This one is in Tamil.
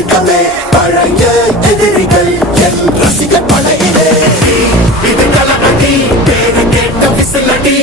எதிர்க்கவே பழைய எதிரிகள் என் ரசிகர் படையிலே இது கலனடி பேரு கேட்ட விசிலடி